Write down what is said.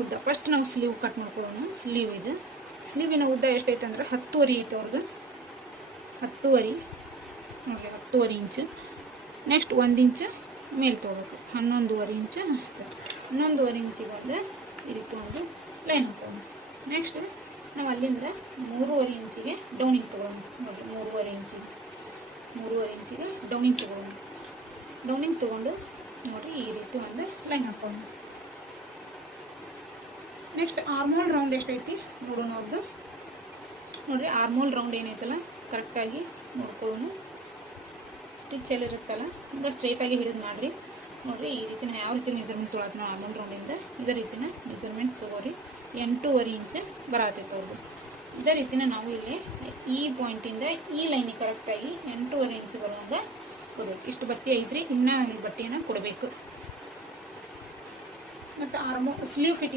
ಉದ್ದ ಫಸ್ಟ್ ನಾವು sleeve cut ಮಾಡ್ಕೊಳ್ಳೋಣ. ಸ್ಲೀವ್ ಇದು ಸ್ಲೀವಿನ ಉದ್ದ ಎಷ್ಟೈತೆ ಅಂದ್ರೆ 10.5 ಐತೆ ಅವ್ರದ್ದು. 10.5 ನೋಡಿರಿ, 10.5 ಇಂಚು. ನೆಕ್ಸ್ಟ್ 1 ಇಂಚು ಮೇಲೆ ತೊಗೋಬೇಕು. 11.5 ಇಂಚು. 11.5 ಇಂಚಿಗೆ ಒಂದು ಈ ರೀತಿ ಒಂದು ಲೈನ್ ಹಾಕೋಣ. ನೆಕ್ಸ್ಟ್ ನಾವು ಅಲ್ಲಿಂದ 3.5 ಇಂಚಿಗೆ ಡೌನಿಂಗ್ ತೊಗೊಳ್ಳೋಣ. ನೋಡಿರಿ, 3.5 ಇಂಚಿಗೆ ಡೌನಿಂಗ್ ತೊಗೊಳ್ಳೋಣ. ಡೌನಿಂಗ್ ತೊಗೊಂಡು ನೋಡಿ ಈ ರೀತಿ ಒಂದು ಲೈನ್ ಹಾಕೋಣ. ನೆಕ್ಸ್ಟ್ ಆರ್ಮೋಲ್ ರೌಂಡ್ ಎಷ್ಟೈತಿ ನೋಡೋಣ ಅವ್ರದ್ದು. ನೋಡಿರಿ, ಆರ್ಮೋಲ್ ರೌಂಡ್ ಏನೈತಲ್ಲ ಕರೆಕ್ಟಾಗಿ ನೋಡ್ಕೊಳ್ಳೋಣ. ಸ್ಟಿಚ್ಚಲ್ಲಿರುತ್ತಲ್ಲ ಹಂಗೆ ಸ್ಟ್ರೈಟಾಗಿ ಹಿಡಿದು ಮಾಡಿರಿ. ನೋಡಿರಿ ಈ ರೀತಿ ಯಾವ ರೀತಿ ಮೆಜರ್ಮೆಂಟ್ ತೊಗೊಳತ್ತೆ ನಾವು ಆರ್ಮೋಲ್ ರೌಂಡಿಂದ ಇದೇ ರೀತಿನ ಮೆಜರ್ಮೆಂಟ್ ತೊಗೊರಿ. 8.5 ಇಂಚು ಬರತ್ತೈತೆ ಅವ್ರದ್ದು. ಇದೇ ರೀತಿನ ನಾವು ಇಲ್ಲಿ ಈ ಪಾಯಿಂಟಿಂದ ಈ ಲೈನಿಗೆ ಕರೆಕ್ಟಾಗಿ 8.5 ಇಂಚು ಬರುವಂಗೆ ಕೊಡಬೇಕು. ಇಷ್ಟು ಬಟ್ಟೆ ಐತ್ರಿ, ಇನ್ನೂ ಬಟ್ಟೆಯನ್ನು ಕೊಡಬೇಕು. ಮತ್ತು ಸ್ಲೀವ್ ಫಿಟ್ಟಿಂಗ್